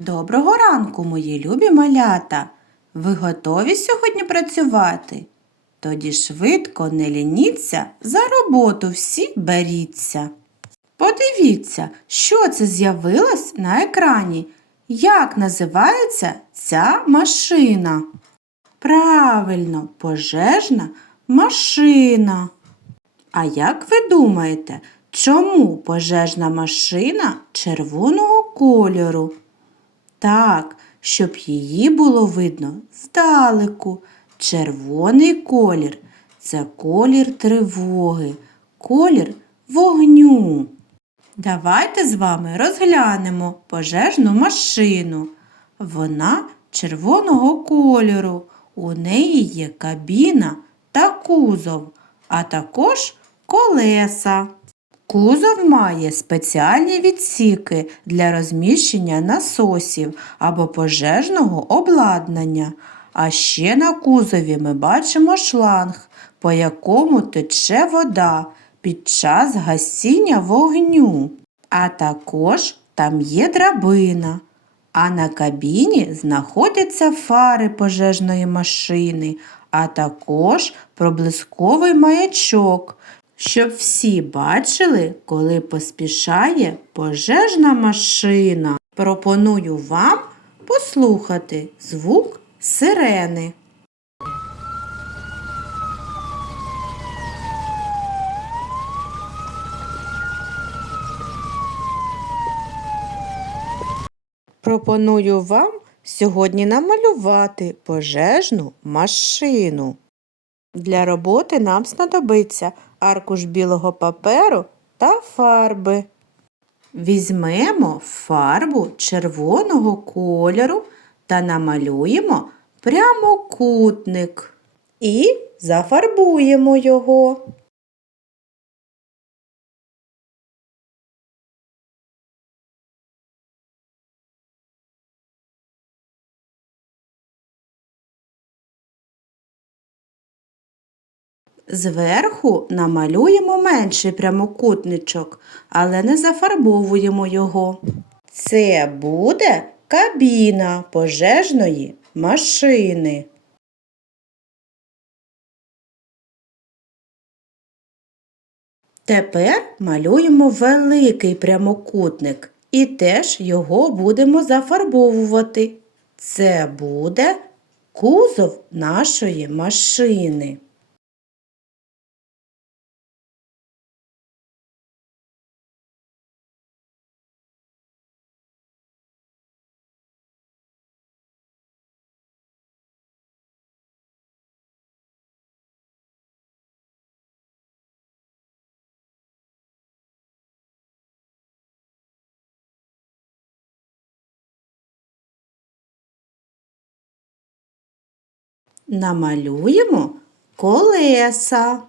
Доброго ранку, мої любі малята! Ви готові сьогодні працювати? Тоді швидко не лініться, за роботу всі беріться. Подивіться, що це з'явилось на екрані. Як називається ця машина? Правильно, пожежна машина. А як ви думаєте, чому пожежна машина червоного кольору? Так, щоб її було видно здалеку. Червоний колір це колір тривоги, колір вогню. Давайте з вами розглянемо пожежну машину. Вона червоного кольору. У неї є кабіна та кузов, а також колеса. Кузов має спеціальні відсіки для розміщення насосів або пожежного обладнання. А ще на кузові ми бачимо шланг, по якому тече вода під час гасіння вогню. А також там є драбина. А на кабіні знаходяться фари пожежної машини, а також проблисковий маячок, щоб всі бачили, коли поспішає пожежна машина. Пропоную вам послухати звук сирени. Пропоную вам сьогодні намалювати пожежну машину. Для роботи нам знадобиться аркуш білого паперу та фарби. Візьмемо фарбу червоного кольору та намалюємо прямокутник і зафарбуємо його. Зверху намалюємо менший прямокутничок, але не зафарбовуємо його. Це буде кабіна пожежної машини. Тепер малюємо великий прямокутник і теж його будемо зафарбовувати. Це буде кузов нашої машини. Намалюємо колеса.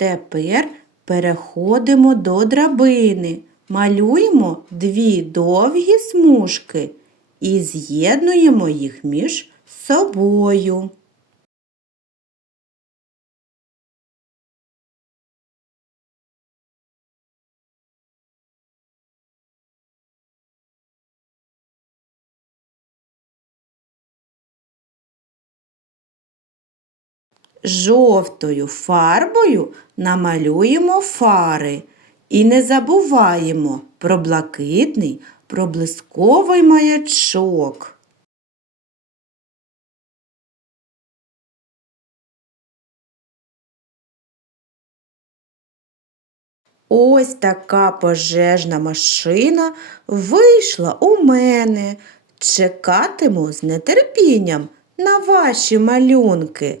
Тепер переходимо до драбини. Малюємо дві довгі смужки і з'єднуємо їх між собою. Жовтою фарбою намалюємо фари і не забуваємо про блакитний проблисковий маячок. Ось така пожежна машина вийшла у мене. Чекатиму з нетерпінням на ваші малюнки.